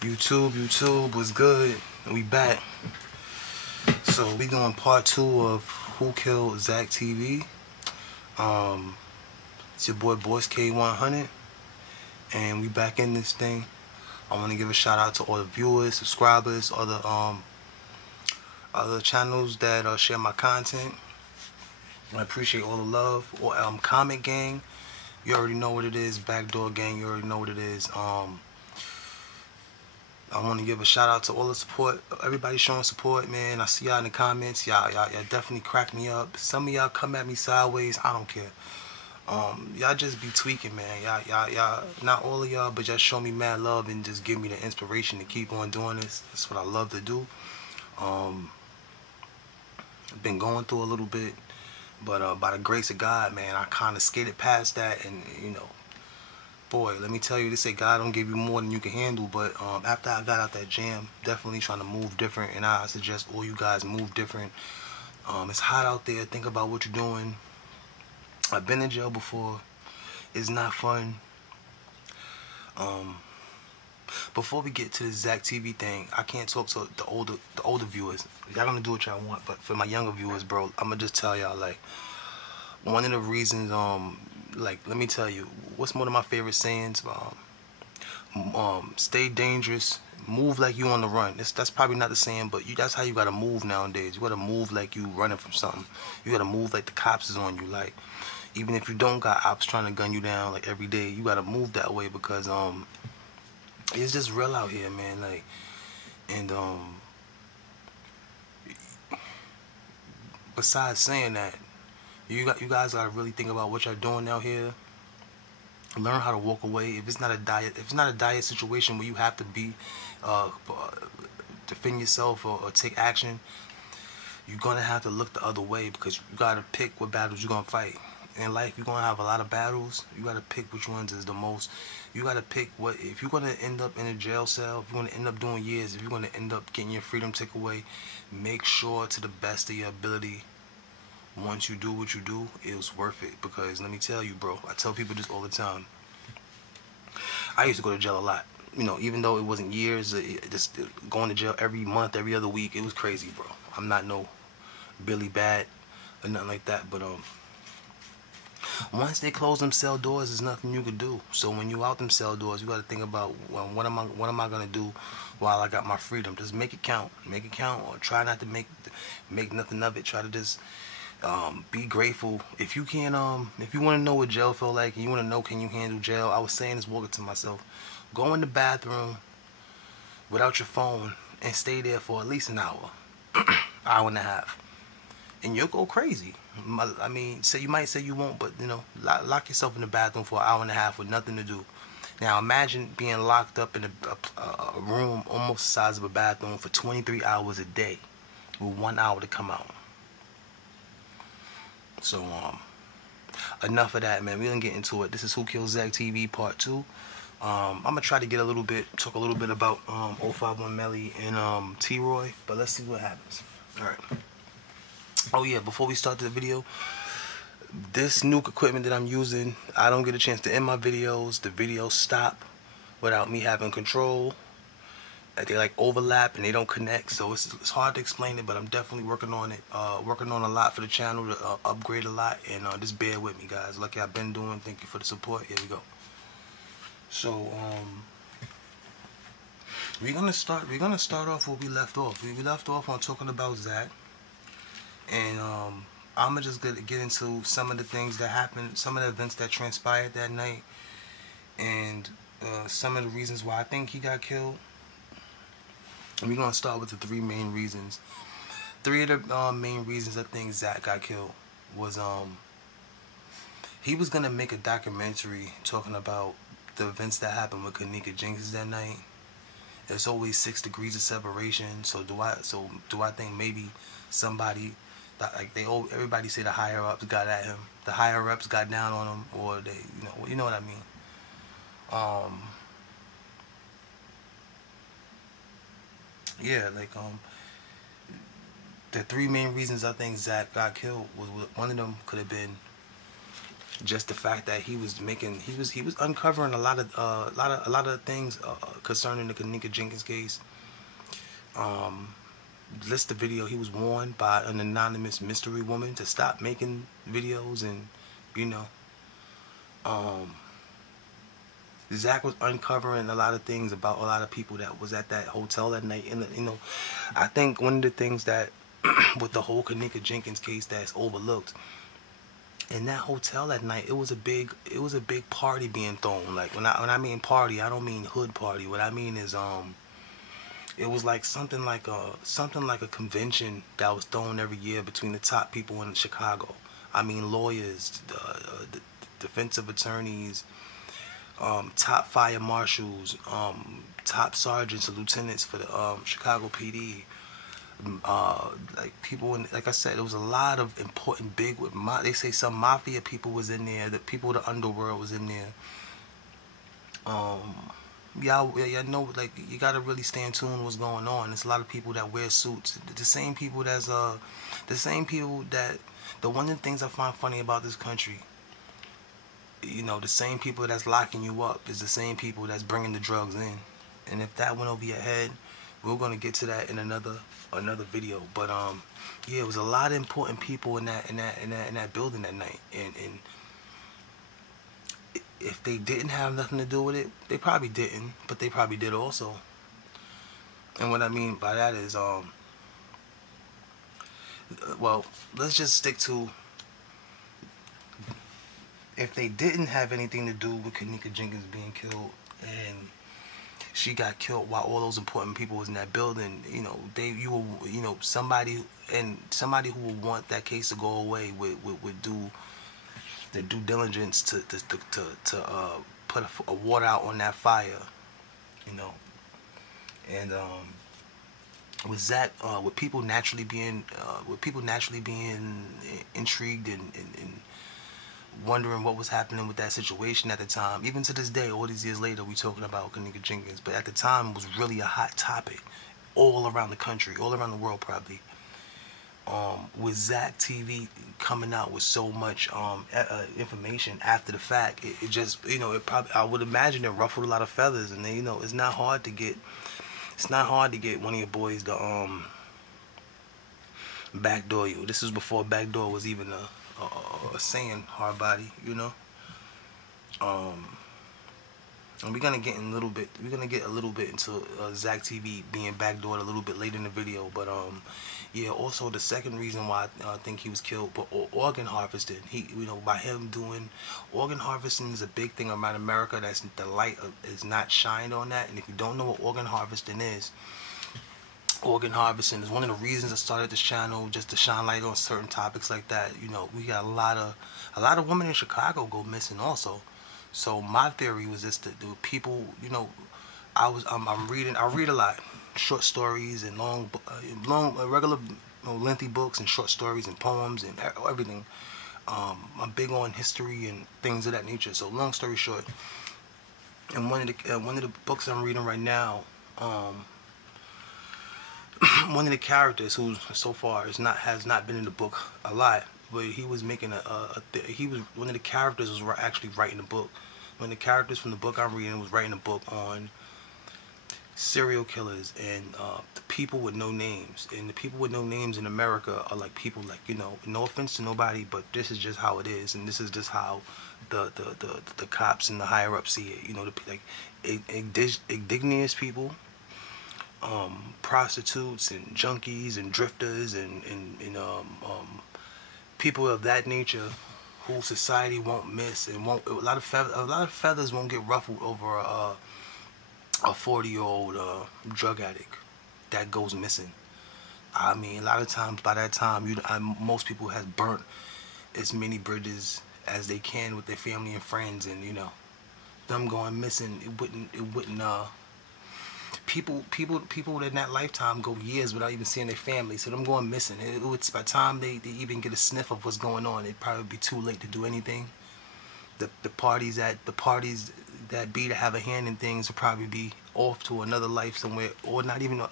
YouTube was good. We back. So we doing part 2 of Who Killed ZACK TV. It's your boy Boys K100, and we back in this thing. I want to give a shout out to all the viewers, subscribers, other channels that share my content. I appreciate all the love. Or comment gang, you already know what it is. Backdoor gang, you already know what it is. I want to give a shout out to all the support, everybody showing support, man. I see y'all in the comments. Y'all definitely crack me up. Some of y'all come at me sideways. I don't care. Y'all just be tweaking, man. Y'all, not all of y'all, but just show me mad love and just give me the inspiration to keep on doing this. That's what I love to do. I've been going through a little bit, but by the grace of God, man, I kind of skated past that, and boy, let me tell you, they say God don't give you more than you can handle. But after I got out that jam, definitely trying to move different, and I suggest all you guys move different. It's hot out there. Think about what you're doing. I've been in jail before. It's not fun. Before we get to the ZACK TV thing, I can't talk to the older viewers. Y'all gonna do what y'all want, but for my younger viewers, bro, I'm gonna just tell y'all, like, one of the reasons, like, let me tell you, what's one of my favorite sayings? Stay dangerous, move like you on the run. That's probably not the saying, but that's how you gotta move nowadays. You gotta move like you running from something. You gotta move like the cops is on you. Like, even if you don't got ops trying to gun you down, like, every day, you gotta move that way, because it's just real out here, man. Like, and besides saying that, you guys gotta really think about what y'all doing out here. Learn how to walk away. If it's not a dire situation where you have to be defend yourself or take action, you're gonna have to look the other way, because you gotta pick what battles you're gonna fight. In life, you're gonna have a lot of battles. You gotta pick which ones is the most. You gotta pick what, if you're gonna end up in a jail cell, if you're gonna end up doing years, if you're gonna end up getting your freedom taken away, make sure to the best of your ability, once you do what you do, it was worth it. Because let me tell you, bro, I tell people this all the time. I used to go to jail a lot. Even though it wasn't years, just going to jail every month, every other week, it was crazy, bro. I'm not no Billy Bad or nothing like that, but once they close them cell doors, there's nothing you could do. So when you out them cell doors, you got to think about, well, what am I gonna do while I got my freedom? Just make it count, or try not to make nothing of it. Try to just be grateful. If you can, if you want to know what jail felt like, and you want to know, can you handle jail? I was saying this, walking to myself, go in the bathroom without your phone and stay there for at least an hour, hour and a half, and you'll go crazy. I mean, you might say you won't, but lock yourself in the bathroom for an hour and a half with nothing to do. Now imagine being locked up in a room almost the size of a bathroom for 23 hours a day with 1 hour to come out. So enough of that, man. We're gonna get into it. This is Who Killed ZACK TV part 2. I'm gonna try to talk a little bit about 051 Melly and T-Roy, but let's see what happens. Alright. Oh yeah, before we start the video, this new equipment that I'm using, I don't get a chance to end my videos. The videos stop without me having control. They like overlap and they don't connect, so it's hard to explain it, but I'm definitely working on it. Working on a lot for the channel to upgrade a lot, and just bear with me, guys. Like I've been doing. Thank you for the support. Here we go. So we're gonna start off where we left off. We left off on talking about ZACK, and I'm gonna just get into some of the things that happened, some of the events that transpired that night, and some of the reasons why I think he got killed. And we're gonna start with the 3 main reasons. 3 of the main reasons I think ZACK got killed was he was gonna make a documentary talking about the events that happened with Kenneka Jenkins that night. There's always 6 degrees of separation. So do I think maybe somebody that, like, everybody say the higher ups got at him, the higher ups got down on him, or they you know what I mean. Yeah, like the 3 main reasons I think ZACK got killed was, one of them could have been just the fact that he was uncovering a lot of things concerning the Kenneka Jenkins case. List the video, he was warned by an anonymous mystery woman to stop making videos, and you know, Zach was uncovering a lot of things about a lot of people that was at that hotel that night. And you know, I think one of the things that with the whole Kenneka Jenkins case that's overlooked, in that hotel that night, it was a big party being thrown. Like when I mean party, I don't mean hood party. What I mean is it was like something like a convention that was thrown every year between the top people in Chicago. I mean lawyers, the defensive attorneys, top fire marshals, top sergeants and lieutenants for the Chicago PD. Like people in, like I said, there was a lot of important big, they say some mafia people was in there, the people of the underworld was in there. Y'all know, like, you gotta really stay in tune with what's going on. There's a lot of people that wear suits, the same people that the one of the things I find funny about this country, you know, the same people that's locking you up is the same people that's bringing the drugs in. And if that went over your head, we're gonna get to that in another video. But yeah, it was a lot of important people in that building that night, and if they didn't have nothing to do with it, they probably didn't, but they probably did also. And what I mean by that is well, let's just stick to, if they didn't have anything to do with Kenneka Jenkins being killed, and she got killed while all those important people was in that building, you know, somebody who would want that case to go away would do the due diligence to put a water out on that fire, you know. And with Zach, with people naturally being intrigued and wondering what was happening with that situation at the time. Even to this day, all these years later, we talking about Kenneka Jenkins, but at the time it was really a hot topic all around the country, all around the world probably. With ZACK TV coming out with so much information after the fact, it just, you know, it probably, I would imagine it ruffled a lot of feathers. And then, you know, it's not hard to get one of your boys to backdoor you. This is before backdoor was even a saying, hard body, you know. And we're gonna get a little bit into ZACK TV being backdoored a little bit later in the video. But yeah, also the second reason why I think he was killed, but organ harvesting. You know, by him doing organ harvesting is a big thing around America. That's the light is not shined on that. And if you don't know what organ harvesting is one of the reasons I started this channel, just to shine light on certain topics like that. You know, we got a lot of women in Chicago go missing also. So my theory was just that the people, you know, I read a lot, short stories and long regular, you know, lengthy books and short stories and poems and everything. I'm big on history and things of that nature. So long story short, and one of the books I'm reading right now, one of the characters who so far has not been in the book a lot, but he was making one of the characters was actually writing a book. One of the characters from the book I'm reading was writing a book on serial killers and the people with no names. And the people with no names in America are like people like, you know, no offense to nobody, but this is just how it is, and this is just how the cops and the higher ups see it. You know, like ignominious people, prostitutes and junkies and drifters and people of that nature who society won't miss, and a lot of feathers won't get ruffled over a 40-year-old drug addict that goes missing. I mean, a lot of times by that time, most people has burnt as many bridges as they can with their family and friends, and you know, them going missing, it wouldn't people in that lifetime go years without even seeing their family. So them going missing, it would, by the time they even get a sniff of what's going on, it'd probably be too late to do anything. The parties that be to have a hand in things will probably be off to another life somewhere, or not even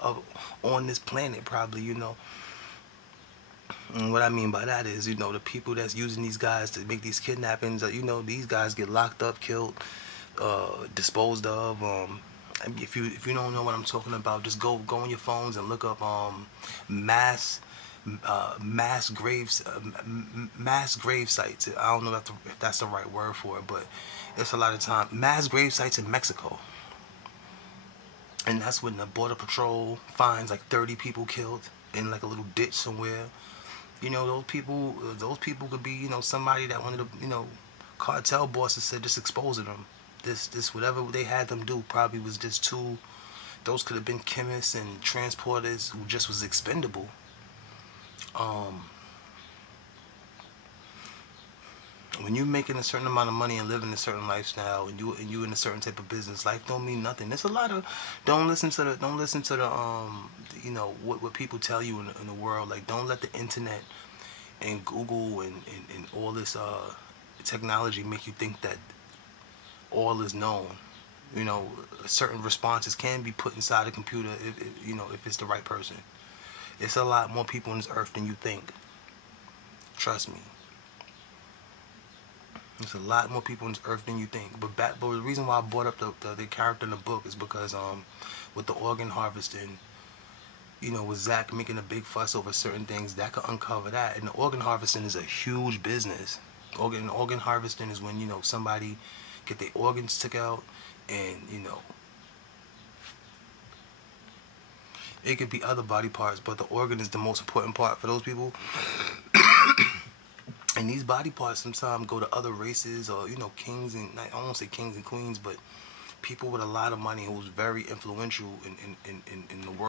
on this planet probably, you know. And what I mean by that is, you know, the people that's using these guys to make these kidnappings, you know, these guys get locked up, killed, disposed of. I mean, if you don't know what I'm talking about, just go on your phones and look up mass mass graves mass grave sites. I don't know if that's the right word for it, but it's a lot of time mass grave sites in Mexico. And that's when the border patrol finds like 30 people killed in like a little ditch somewhere. You know, those people could be, you know, somebody that wanted to, you know, cartel bosses said just exposing them. This whatever they had them do probably was just too. Those could have been chemists and transporters who just was expendable. When you're making a certain amount of money and living a certain lifestyle, and you in a certain type of business, life don't mean nothing. There's a lot of don't listen to the you know what people tell you in the world. Like, don't let the internet and Google and all this technology make you think that all is known. You know, certain responses can be put inside a computer if you know, if it's the right person. It's a lot more people on this earth than you think. Trust me. There's a lot more people on this earth than you think. But the reason why I brought up the character in the book is because with the organ harvesting, you know, with ZACK making a big fuss over certain things, that could uncover that. And the organ harvesting is a huge business. Organ harvesting is when, you know, somebody get their organs took out, and, you know, it could be other body parts, but the organ is the most important part for those people. And these body parts sometimes go to other races, or, you know, kings and, I won't say kings and queens, but people with a lot of money who's very influential in the world.